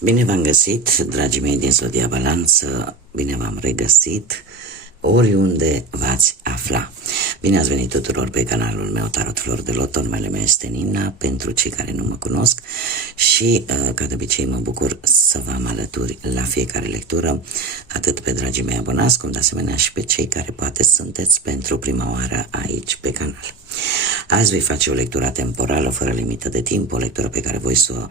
Bine v-am găsit, dragii mei din Zodia Balanță, bine v-am regăsit oriunde v-ați afla. Bine ați venit tuturor pe canalul meu Tarot Flori de Loto, numele meu este Nina, pentru cei care nu mă cunosc și, ca de obicei, mă bucur să vă am alături la fiecare lectură, atât pe dragii mei abonați, cum de asemenea și pe cei care poate sunteți pentru prima oară aici pe canal. Azi voi face o lectură temporală, fără limită de timp, o lectură pe care voi să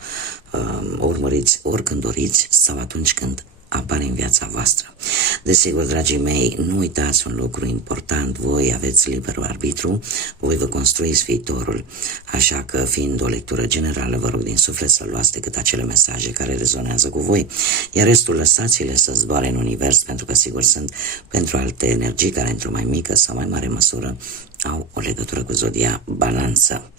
o urmăriți oricând doriți sau atunci când apare în viața voastră. Desigur, dragii mei, nu uitați un lucru important, voi aveți liberul arbitru, voi vă construiți viitorul, așa că, fiind o lectură generală, vă rog din suflet să luați decât acele mesaje care rezonează cu voi, iar restul lăsați-le să zboare în univers, pentru că, sigur, sunt pentru alte energii care, într-o mai mică sau mai mare măsură, au o legătură cu Zodia Balanță.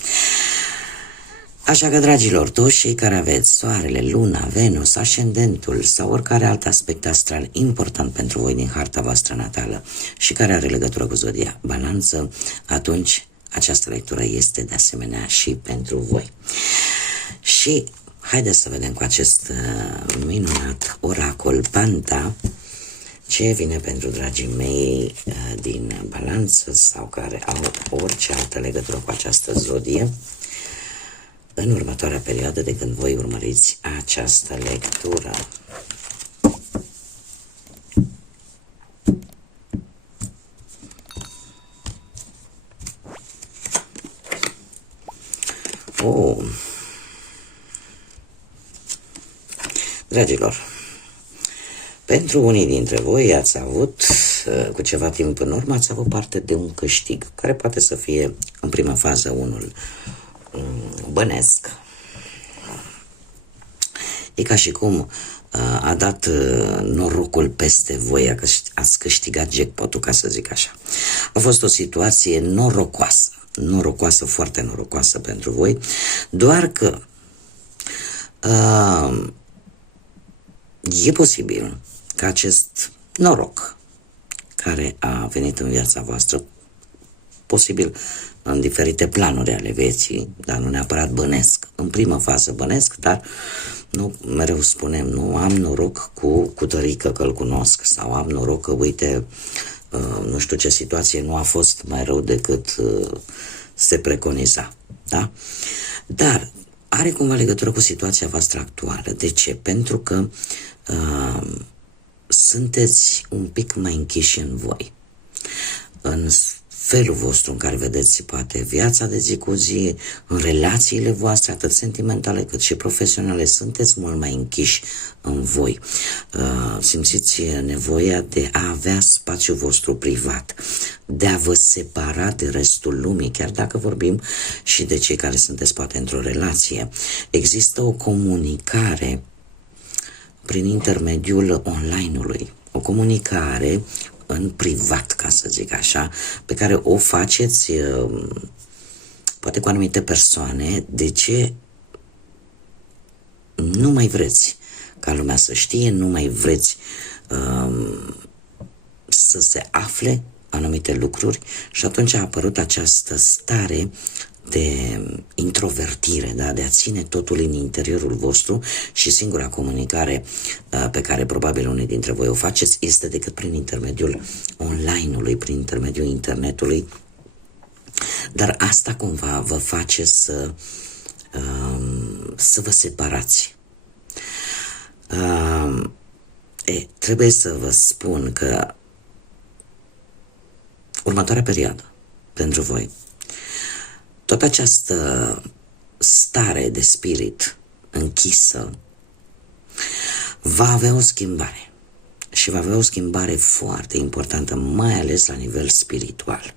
Așa că, dragilor, toți cei care aveți Soarele, Luna, Venus, Ascendentul sau oricare alt aspect astral important pentru voi din harta voastră natală și care are legătură cu Zodia Balanță, atunci această lectură este de asemenea și pentru voi. Și haideți să vedem cu acest minunat oracol Panta ce vine pentru dragii mei din Balanță sau care au orice altă legătură cu această zodie în următoarea perioadă de când voi urmăriți această lectură. Dragilor, pentru unii dintre voi ați avut, cu ceva timp în urmă, ați avut parte de un câștig, care poate să fie, în prima fază, unul bănesc. E ca și cum a dat norocul peste voi, ați câștigat jackpot-ul, ca să zic așa. A fost o situație norocoasă, foarte norocoasă pentru voi, doar că e posibil ca acest noroc care a venit în viața voastră, posibil în diferite planuri ale vieții, dar nu neapărat bănesc. În primă fază bănesc, dar nu, mereu spunem, nu am noroc cu tărică că îl cunosc, sau am noroc că, uite, nu știu ce situație nu a fost mai rău decât se preconiza. Da? Dar are cumva legătură cu situația voastră actuală. De ce? Pentru că sunteți un pic mai închiși în voi, în felul vostru în care vedeți, poate, viața de zi cu zi, în relațiile voastre, atât sentimentale cât și profesionale, sunteți mult mai închiși în voi. Simțiți nevoia de a avea spațiul vostru privat, de a vă separa de restul lumii, chiar dacă vorbim și de cei care sunteți, poate, într-o relație. Există o comunicare prin intermediul online-ului, o comunicare în privat, ca să zic așa, pe care o faceți poate cu anumite persoane. De ce? Nu mai vreți ca lumea să știe, nu mai vreți să se afle anumite lucruri și atunci a apărut această stare de introvertire, da? De a ține totul în interiorul vostru și singura comunicare pe care probabil unii dintre voi o faceți este decât prin intermediul online-ului, prin intermediul internetului, dar asta cumva vă face să vă separați. Trebuie să vă spun că următoarea perioadă pentru voi, tot această stare de spirit închisă va avea o schimbare și va avea o schimbare foarte importantă, mai ales la nivel spiritual.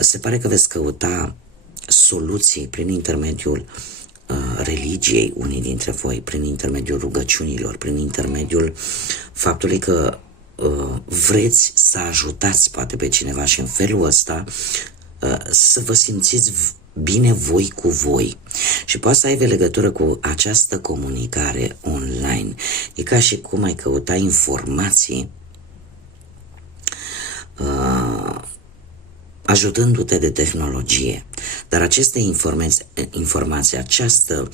Se pare că veți căuta soluții prin intermediul religiei, unii dintre voi, prin intermediul rugăciunilor, prin intermediul faptului că vreți să ajutați poate pe cineva și în felul ăsta să vă simțiți bine voi cu voi. Și poate să aibă legătură cu această comunicare online. E ca și cum ai căuta informații ajutându-te de tehnologie. Dar aceste informații, această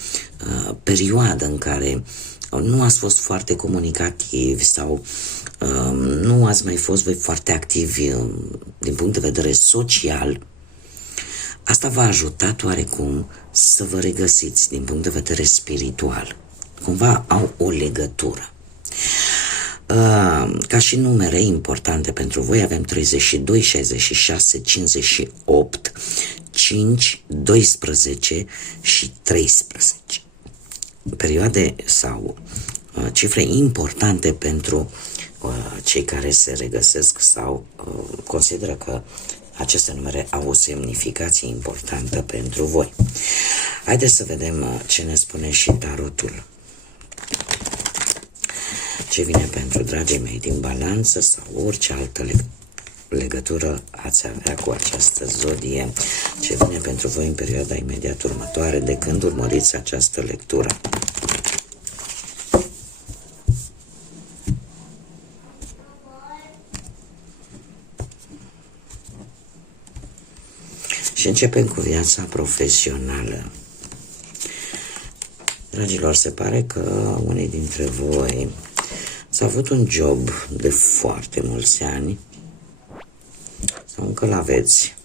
perioadă în care nu ați fost foarte comunicativi sau nu ați mai fost voi foarte activi din punct de vedere social, asta v-a ajutat oarecum să vă regăsiți din punct de vedere spiritual. Cumva au o legătură. Ca și numere importante pentru voi avem 32, 66, 58, 5, 12 și 13. Perioade sau cifre importante pentru cei care se regăsesc sau consideră că aceste numere au o semnificație importantă pentru voi. Haideți să vedem ce ne spune și tarotul. Ce vine pentru dragii mei din Balanță sau orice altă legătură ați avea cu această zodie, ce vine pentru voi în perioada imediat următoare de când urmăriți această lectură. Și începem cu viața profesională. Dragilor, se pare că unii dintre voi s-a avut un job de foarte mulți ani sau încă l-aveți.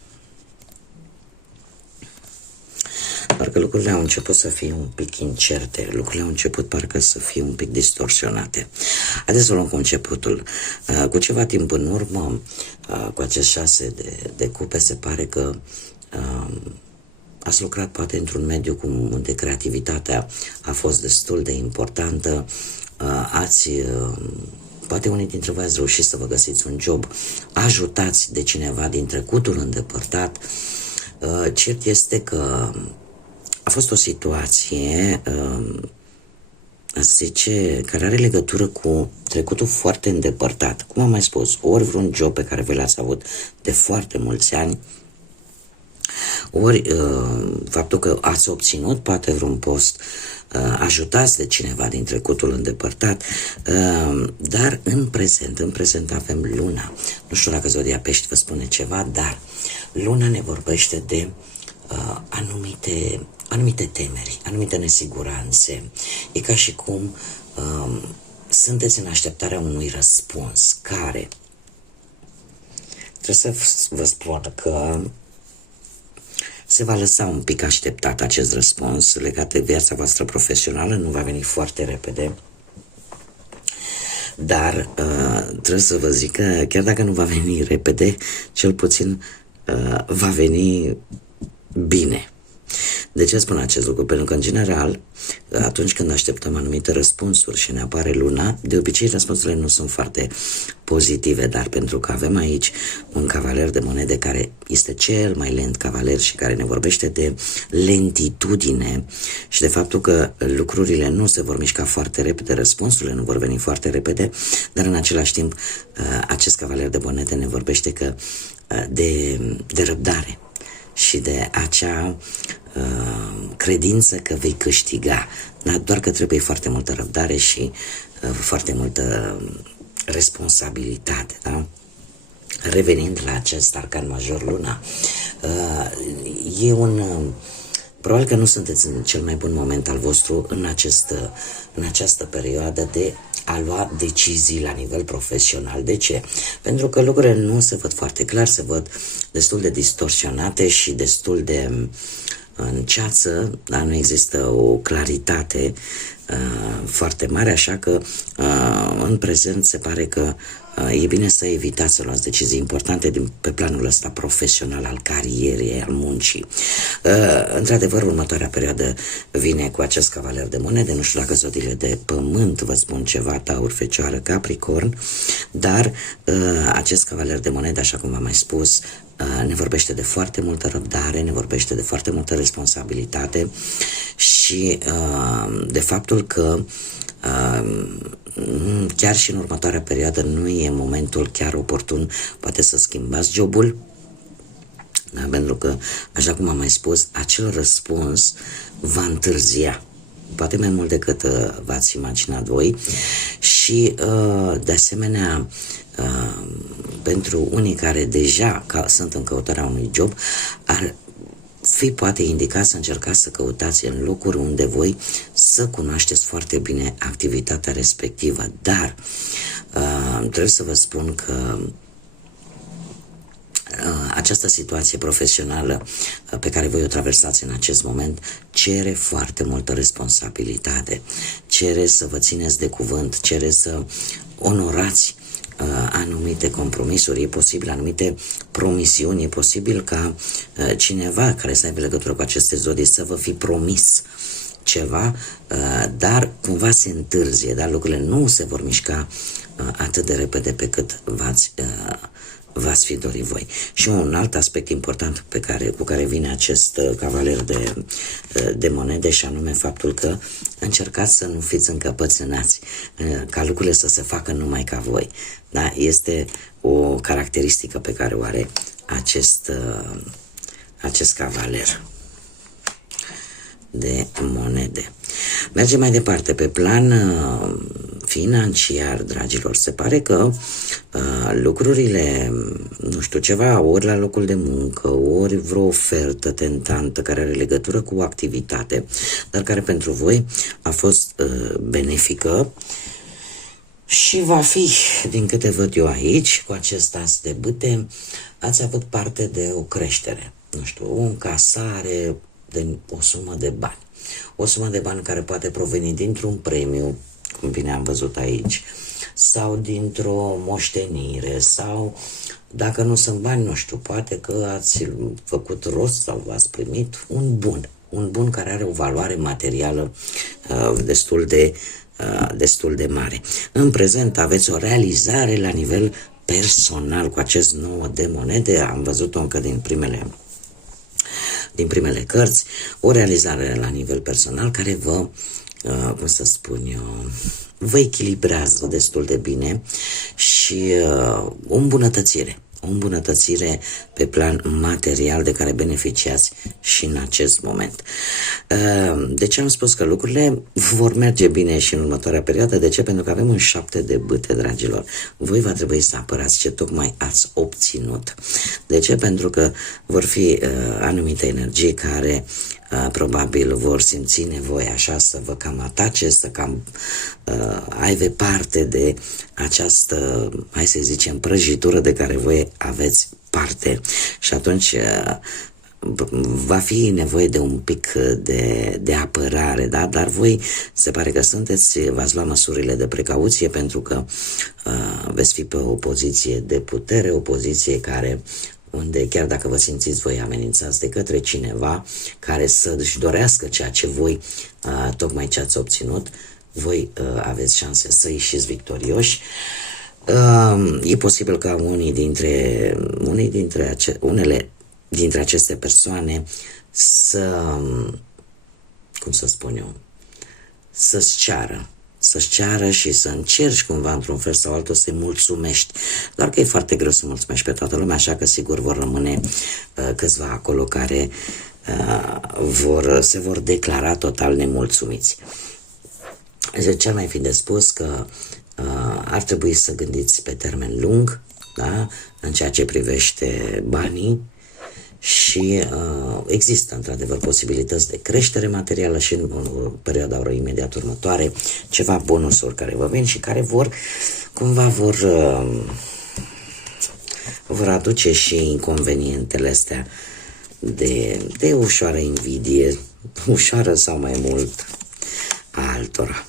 Parcă lucrurile au început să fie un pic incerte, lucrurile au început parcă să fie un pic distorsionate. Haideți să luăm cu începutul. Cu ceva timp în urmă, cu acest 6 de cupe, se pare că ați lucrat poate într-un mediu unde creativitatea a fost destul de importantă, poate unii dintre voi ați reușit să vă găsiți un job, ajutați de cineva din trecutul îndepărtat. Cert este că a fost o situație, care are legătură cu trecutul foarte îndepărtat. Cum am mai spus, ori vreun job pe care voi l-ați avut de foarte mulți ani, ori faptul că ați obținut poate vreun post, ajutați de cineva din trecutul îndepărtat, dar în prezent avem Luna. Nu știu dacă zodia Pești vă spune ceva, dar Luna ne vorbește de anumite temeri, anumite nesiguranțe. E ca și cum sunteți în așteptarea unui răspuns care, trebuie să vă spun că se va lăsa un pic așteptat acest răspuns legat de viața voastră profesională, nu va veni foarte repede, dar trebuie să vă zic că chiar dacă nu va veni repede, cel puțin va veni bine. De ce spun acest lucru? Pentru că, în general, atunci când așteptăm anumite răspunsuri și ne apare Luna, de obicei răspunsurile nu sunt foarte pozitive, dar pentru că avem aici un cavaler de monede care este cel mai lent cavaler și care ne vorbește de lentitudine și de faptul că lucrurile nu se vor mișca foarte repede, răspunsurile nu vor veni foarte repede, dar în același timp acest cavaler de monede ne vorbește de răbdare și de acea credință că vei câștiga, dar doar că trebuie foarte multă răbdare și foarte multă responsabilitate, da? Revenind la acest arcan major Luna, probabil că nu sunteți în cel mai bun moment al vostru în această perioadă de a lua decizii la nivel profesional. De ce? Pentru că lucrurile nu se văd foarte clar, se văd destul de distorsionate și destul de în ceață, dar nu există o claritate foarte mare, așa că în prezent se pare că e bine să evitați să luați decizii importante pe planul ăsta profesional, al carierei, al muncii. Într-adevăr, următoarea perioadă vine cu acest cavaler de monede, nu știu dacă zodiile de pământ vă spun ceva, Taur, Fecioară, Capricorn, dar acest cavaler de monede, așa cum v-am mai spus, ne vorbește de foarte multă răbdare, ne vorbește de foarte multă responsabilitate și de faptul că chiar și în următoarea perioadă nu e momentul chiar oportun, poate să schimbați jobul, da? Pentru că, așa cum am mai spus, acel răspuns va întârzia, poate mai mult decât v-ați imaginat voi și, de asemenea, pentru unii care deja sunt în căutarea unui job, ar fi poate indicat să încercați să căutați în locuri unde voi să cunoașteți foarte bine activitatea respectivă, dar trebuie să vă spun că această situație profesională pe care voi o traversați în acest moment cere foarte multă responsabilitate, cere să vă țineți de cuvânt, cere să onorați anumite compromisuri, e posibil anumite promisiuni, e posibil ca cineva care să aibă legătură cu aceste zodii să vă fi promis ceva, dar cumva se întârzie, dar lucrurile nu se vor mișca atât de repede pe cât v-ați fi dorit voi. Și un alt aspect important cu care vine acest cavaler de monede, și anume faptul că încercați să nu fiți încăpățânați, ca lucrurile să se facă numai ca voi. Da? Este o caracteristică pe care o are acest cavaler de monede. Mergem mai departe. Pe plan financiar, dragilor, se pare că lucrurile, nu știu, ceva, ori la locul de muncă, ori vreo ofertă tentantă care are legătură cu o activitate, dar care pentru voi a fost benefică și va fi, din câte văd eu aici, cu acest as de bâte, ați avut parte de o creștere, nu știu, o încasare de o sumă de bani. O sumă de bani care poate proveni dintr-un premiu, cum bine am văzut aici, sau dintr-o moștenire, sau dacă nu sunt bani, nu știu, poate că ați făcut rost sau ați primit un bun care are o valoare materială destul de mare. În prezent aveți o realizare la nivel personal cu acest 9 de monede, am văzut-o încă din primele cărți, o realizare la nivel personal care vă, cum să spun eu, vă echilibrează destul de bine și o îmbunătățire pe plan material de care beneficiați și în acest moment. De ce am spus că lucrurile vor merge bine și în următoarea perioadă? De ce? Pentru că avem un 7 de bâte, dragilor. Voi va trebui să apărați ce tocmai ați obținut. De ce? Pentru că vor fi anumite energii care probabil vor simți nevoie așa să vă cam atace, să cam aibă parte de această, hai să zicem, prăjitură de care voi aveți parte. Și atunci va fi nevoie de un pic de apărare, da? Dar voi se pare că v-ați luat măsurile de precauție pentru că veți fi pe o poziție de putere, o poziție unde chiar dacă vă simțiți voi amenințați de către cineva care să-și dorească ceea ce voi, tocmai ce ați obținut, voi aveți șanse să ieșiți victorioși. E posibil ca unele dintre aceste persoane să-ți ceară și să încerci cumva într-un fel sau altul să-i mulțumești. Doar că e foarte greu să mulțumești pe toată lumea, așa că sigur vor rămâne câțiva acolo care se vor declara total nemulțumiți. Ce-ar mai fi de spus că ar trebui să gândiți pe termen lung, da? În ceea ce privește banii, și există într-adevăr posibilități de creștere materială și în perioada imediat următoare, ceva bonusuri care vă vin și care vor aduce și inconvenientele astea de ușoară invidie, ușoară sau mai mult a altora.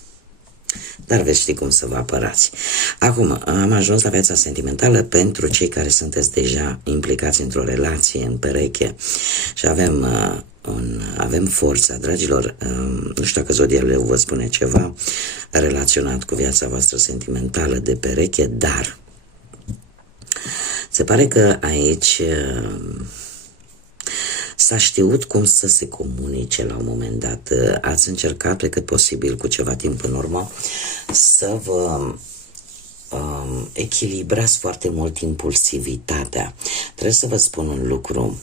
Dar veți ști cum să vă apărați. Acum, am ajuns la viața sentimentală pentru cei care sunteți deja implicați într-o relație, în pereche, și avem forța, dragilor. Nu știu dacă Zodia Leu vă spune ceva relaționat cu viața voastră sentimentală de pereche, dar se pare că aici s-a știut cum să se comunice la un moment dat. Ați încercat pe cât posibil cu ceva timp în urmă să vă echilibrați foarte mult impulsivitatea. Trebuie să vă spun un lucru.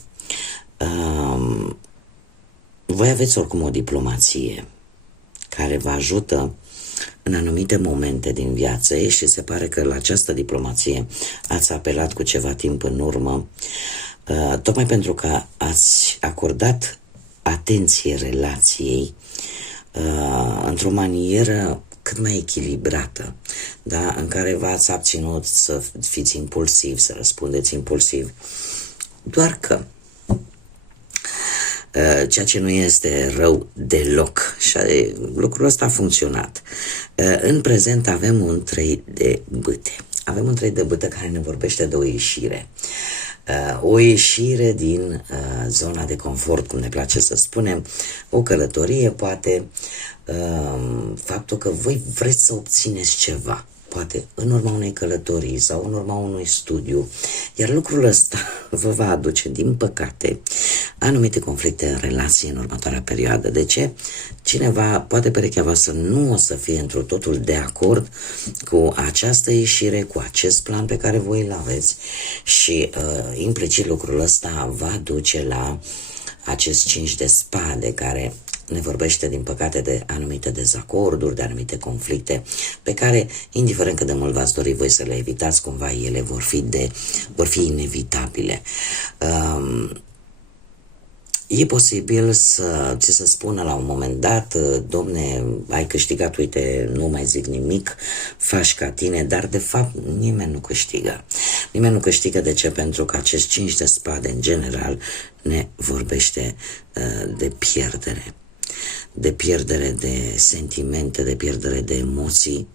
Voi aveți oricum o diplomație care vă ajută în anumite momente din viață ei și se pare că la această diplomație ați apelat cu ceva timp în urmă, tocmai pentru că ați acordat atenție relației într-o manieră cât mai echilibrată, da? În care v-ați abținut să fiți impulsiv, să răspundeți impulsiv, doar că ceea ce nu este rău deloc și lucrul ăsta a funcționat. În prezent avem un 3 de bâte. Avem un 3 de bâte care ne vorbește de o ieșire. O ieșire din zona de confort, cum ne place să spunem, o călătorie, poate faptul că voi vreți să obțineți ceva, poate în urma unei călătorii sau în urma unui studiu, iar lucrul ăsta vă va aduce, din păcate, anumite conflicte în relație în următoarea perioadă. De ce? Cineva, poate perechea voastră, nu o să fie întru totul de acord cu această ieșire, cu acest plan pe care voi îl aveți și implicit lucrul ăsta va duce la acest 5 de spade care ne vorbește, din păcate, de anumite dezacorduri, de anumite conflicte pe care, indiferent cât de mult v-ați dori voi să le evitați, cumva ele vor fi inevitabile. E posibil să ți se spună la un moment dat: domne, ai câștigat, uite, nu mai zic nimic, faci ca tine, dar de fapt nimeni nu câștigă. Nimeni nu câștigă. De ce? Pentru că acest 5 de spade, în general, ne vorbește de pierdere. De pierdere de sentimente, de pierdere de emoții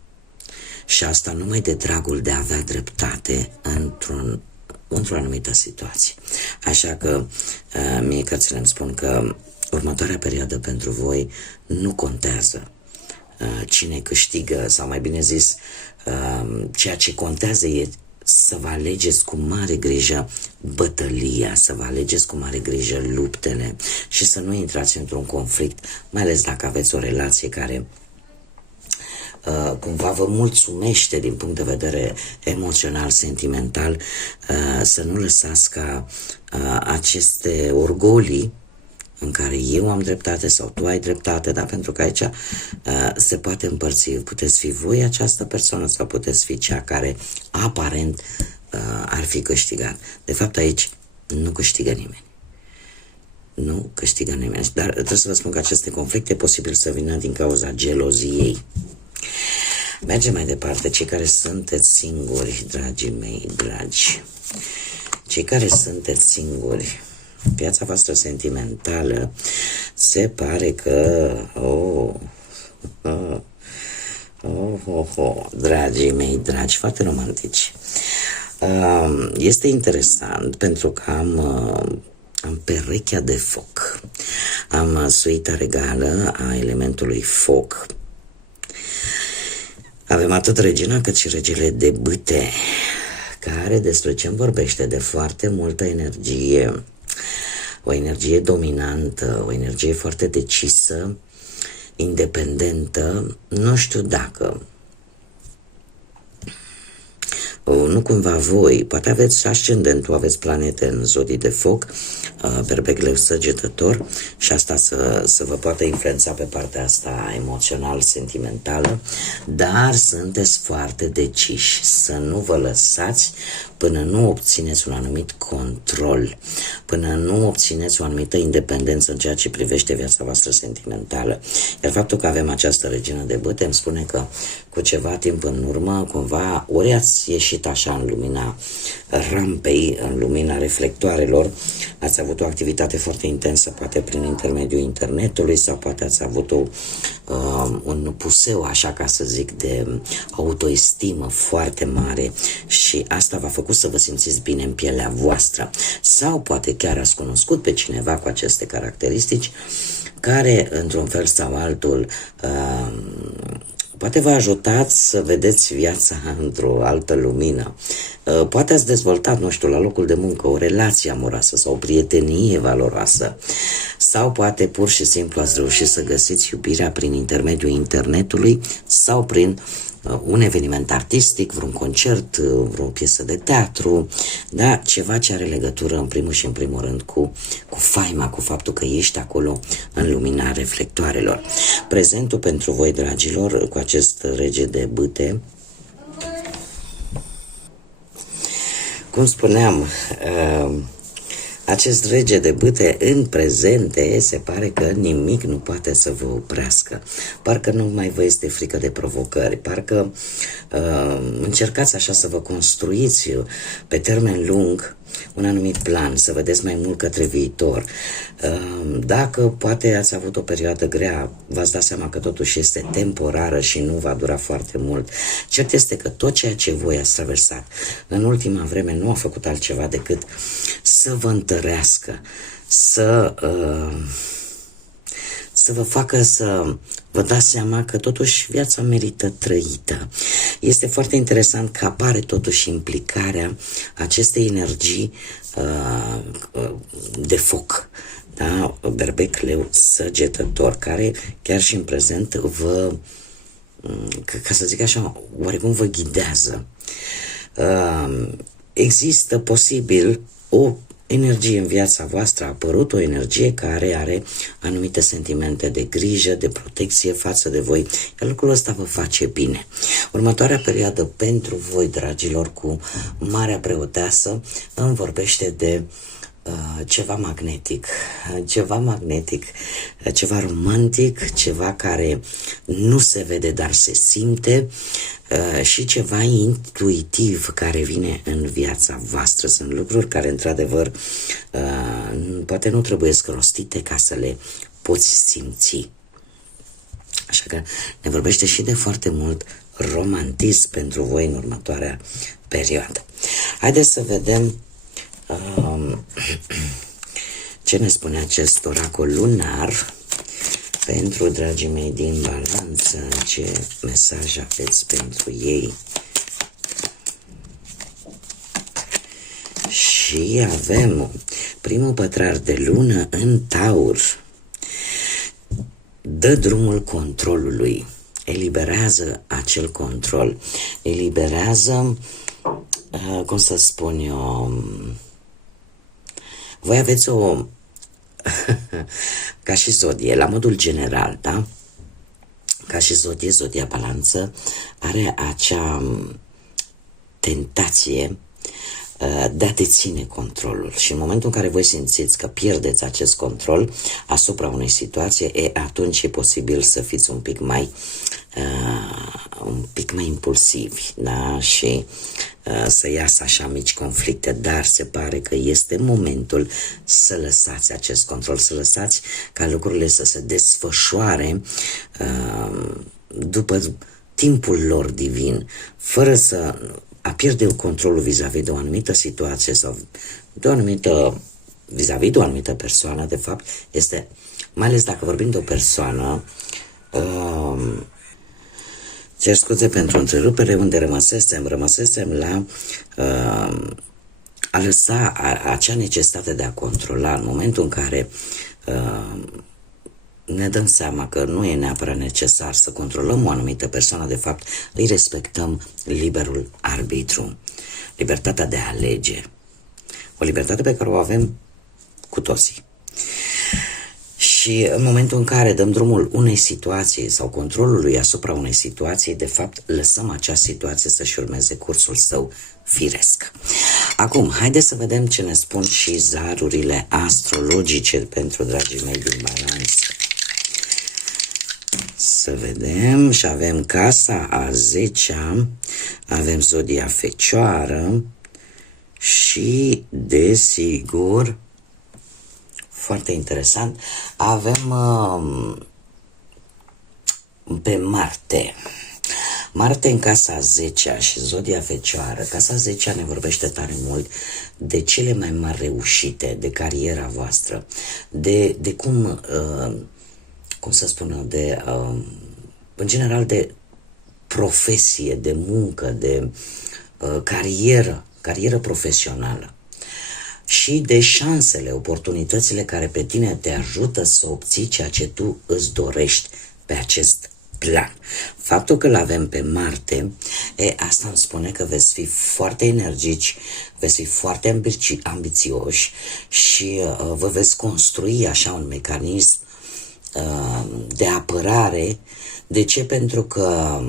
și asta numai de dragul de a avea dreptate într-o anumită situație. Așa că mie cărțile îmi spun că următoarea perioadă pentru voi nu contează cine câștigă, sau mai bine zis, ceea ce contează e să vă alegeți cu mare grijă bătălia, să vă alegeți cu mare grijă luptele și să nu intrați într-un conflict, mai ales dacă aveți o relație care cumva vă mulțumește din punct de vedere emoțional, sentimental, să nu lăsați ca aceste orgolii în care eu am dreptate sau tu ai dreptate, da? Pentru că aici se poate împărți, puteți fi voi această persoană sau puteți fi cea care aparent ar fi câștigat. De fapt aici nu câștigă nimeni. Nu câștigă nimeni. Dar trebuie să vă spun că aceste conflicte e posibil să vină din cauza geloziei. Mergem mai departe. Cei care sunteți singuri, dragii mei dragi, cei care sunteți singuri, viața voastră sentimentală se pare că dragii mei dragi, foarte romantici. Este interesant pentru că am perechea de foc, am suita regală a elementului foc. Avem atât regina cât și regele de bâte, care despre ce îmi vorbește de foarte multă energie, o energie dominantă, o energie foarte decisă, independentă. Nu știu dacă nu cumva voi, poate aveți ascendentul, aveți planete în zodii de foc, berbec, leu, săgetător, și asta să vă poată influența pe partea asta emoțional, sentimentală, dar sunteți foarte deciși să nu vă lăsați până nu obțineți un anumit control, până nu obțineți o anumită independență în ceea ce privește viața voastră sentimentală. Iar faptul că avem această regină de bâte îmi spune că cu ceva timp în urmă, cumva, ori ați ieșit așa în lumina rampei, în lumina reflectoarelor, ați avut o activitate foarte intensă, poate prin intermediul internetului, sau poate ați avut un puseu, așa ca să zic, de autoestimă foarte mare și asta v-a făcut să vă simțiți bine în pielea voastră. Sau poate chiar ați cunoscut pe cineva cu aceste caracteristici care, într-un fel sau altul, poate vă ajutați să vedeți viața într-o altă lumină. Poate ați dezvoltat, nu știu, la locul de muncă o relație amoroasă sau o prietenie valoroasă. Sau poate pur și simplu ați reușit să găsiți iubirea prin intermediul internetului sau prin un eveniment artistic, vreun concert, vreo piesă de teatru, da? Ceva ce are legătură în primul și în primul rând cu faima, cu faptul că ești acolo în lumina reflectoarelor. Prezentul pentru voi, dragilor, cu acest rege de bâte, cum spuneam, acest rege de bâte în prezente se pare că nimic nu poate să vă oprească. Parcă nu mai vă este frică de provocări, parcă încercați așa să vă construiți pe termen lung un anumit plan, să vedeți mai mult către viitor. Dacă poate ați avut o perioadă grea, v-ați dat seama că totuși este temporară și nu va dura foarte mult. Cert este că tot ceea ce voi ați traversat în ultima vreme nu a făcut altceva decât să vă întărească, să vă facă să vă dați seama că totuși viața merită trăită. Este foarte interesant că apare totuși implicarea acestei energii de foc, da? Berbec, leu, săgetător, care chiar și în prezent vă, ca să zic așa, oarecum vă ghidează. Există posibil o energie în viața voastră, a apărut o energie care are anumite sentimente de grijă, de protecție față de voi, iar lucrul ăsta vă face bine. Următoarea perioadă pentru voi, dragilor, cu Marea Preoteasă, îmi vorbește de ceva magnetic, ceva romantic, ceva care nu se vede, dar se simte, și ceva intuitiv care vine în viața voastră. Sunt lucruri care, într-adevăr, poate nu trebuie rostite ca să le poți simți. Așa că ne vorbește și de foarte mult romantism pentru voi în următoarea perioadă. Haideți să vedem ce ne spune acest oracol lunar pentru dragii mei din Balanță, ce mesaj aveți pentru ei. Și avem primul pătrar de lună în Taur. Dă drumul controlului, eliberează acel control, eliberează, cum să spun eu, voi aveți o ca și zodie, la modul general, da? Ca și zodie, zodia Balanță are acea tentație de a deține controlul și în momentul în care voi simțiți că pierdeți acest control asupra unei situații, atunci e posibil să fiți un pic mai impulsivi, da? Și să iasă așa mici conflicte, dar se pare că este momentul să lăsați acest control, să lăsați ca lucrurile să se desfășoare după timpul lor divin, fără să a pierde controlul vis-a-vis de o anumită situație sau de o anumită, vis-a-vis de o anumită persoană. De fapt, este, mai ales dacă vorbim de o persoană, cer scuze pentru întrerupere, unde rămăsesem la a lăsa acea necesitate de a controla în momentul în care ne dăm seama că nu e neapărat necesar să controlăm o anumită persoană, de fapt îi respectăm liberul arbitru, libertatea de a alege, o libertate pe care o avem cu toții. Și în momentul în care dăm drumul unei situații sau controlului asupra unei situații, de fapt lăsăm acea situație să-și urmeze cursul său firesc. Acum, haideți să vedem ce ne spun și zarurile astrologice pentru dragii mei din Balanță. Să vedem, și avem casa a 10-a, avem zodia Fecioară și, desigur, foarte interesant, avem pe Marte. Marte în casa a 10-a și zodia Fecioară. Casa a 10-a ne vorbește tare mult de cele mai mari reușite, de cariera voastră, de cum să spun, în general de profesie, de muncă, de carieră profesională și de șansele, oportunitățile care pe tine te ajută să obții ceea ce tu îți dorești pe acest plan. Faptul că l-avem pe Marte, asta îmi spune că veți fi foarte energici, veți fi foarte ambițioși și vă veți construi așa un mecanism de apărare. De ce? Pentru că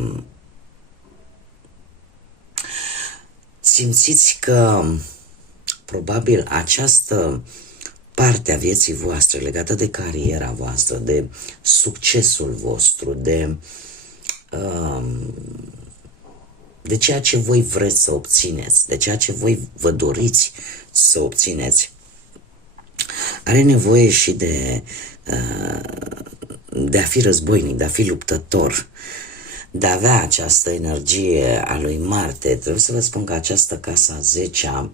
simțiți că probabil această parte a vieții voastre legată de cariera voastră, de succesul vostru, de ceea ce voi vreți să obțineți, de ceea ce voi vă doriți să obțineți, are nevoie și de a fi războinic, de a fi luptător, de a avea această energie a lui Marte. Trebuie să vă spun că această casa a 10-a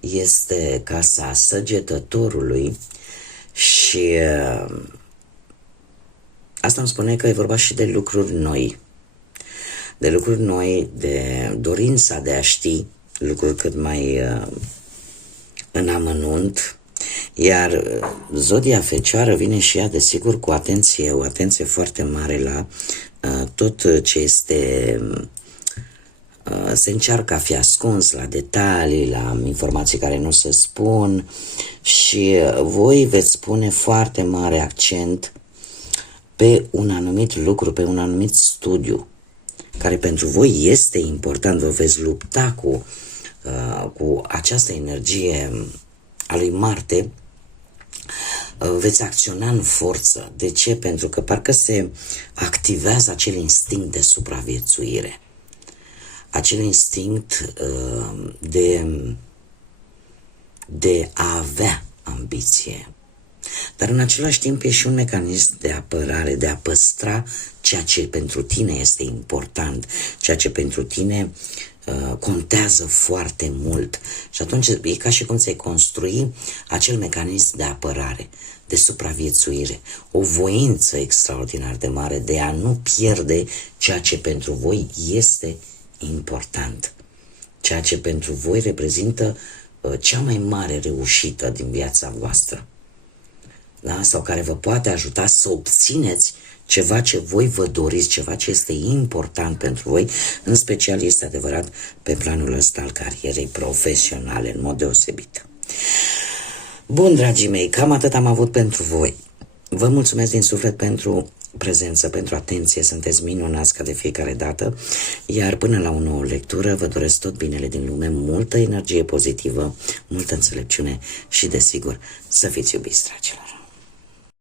este casa săgetătorului și asta îmi spune că e vorba și de lucruri noi, de dorința de a ști lucruri cât mai în amănunt, iar zodia Fecioară vine și ea, desigur, cu o atenție foarte mare la tot ce se încearcă a fi ascuns, la detalii, la informații care nu se spun, și voi veți pune foarte mare accent pe un anumit lucru, pe un anumit studiu, care pentru voi este important. Vă veți lupta cu această energie a lui Marte, veți acționa în forță. De ce? Pentru că parcă se activează acel instinct de supraviețuire, acel instinct de a avea ambiție. Dar în același timp e și un mecanism de apărare, de a păstra ceea ce pentru tine este important, ceea ce pentru tine contează foarte mult. Și atunci e ca și cum ți-ai construi acel mecanism de apărare, de supraviețuire, o voință extraordinar de mare de a nu pierde ceea ce pentru voi este important, ceea ce pentru voi reprezintă cea mai mare reușită din viața voastră, da? Sau care vă poate ajuta să obțineți ceva ce voi vă doriți, ceva ce este important pentru voi, în special este adevărat pe planul ăsta al carierei profesionale, în mod deosebit. Bun, dragii mei, cam atât am avut pentru voi. Vă mulțumesc din suflet pentru prezență, pentru atenție, sunteți minunați ca de fiecare dată, iar până la o nouă lectură vă doresc tot binele din lume, multă energie pozitivă, multă înțelepciune și, desigur, să fiți iubiți, dragilor.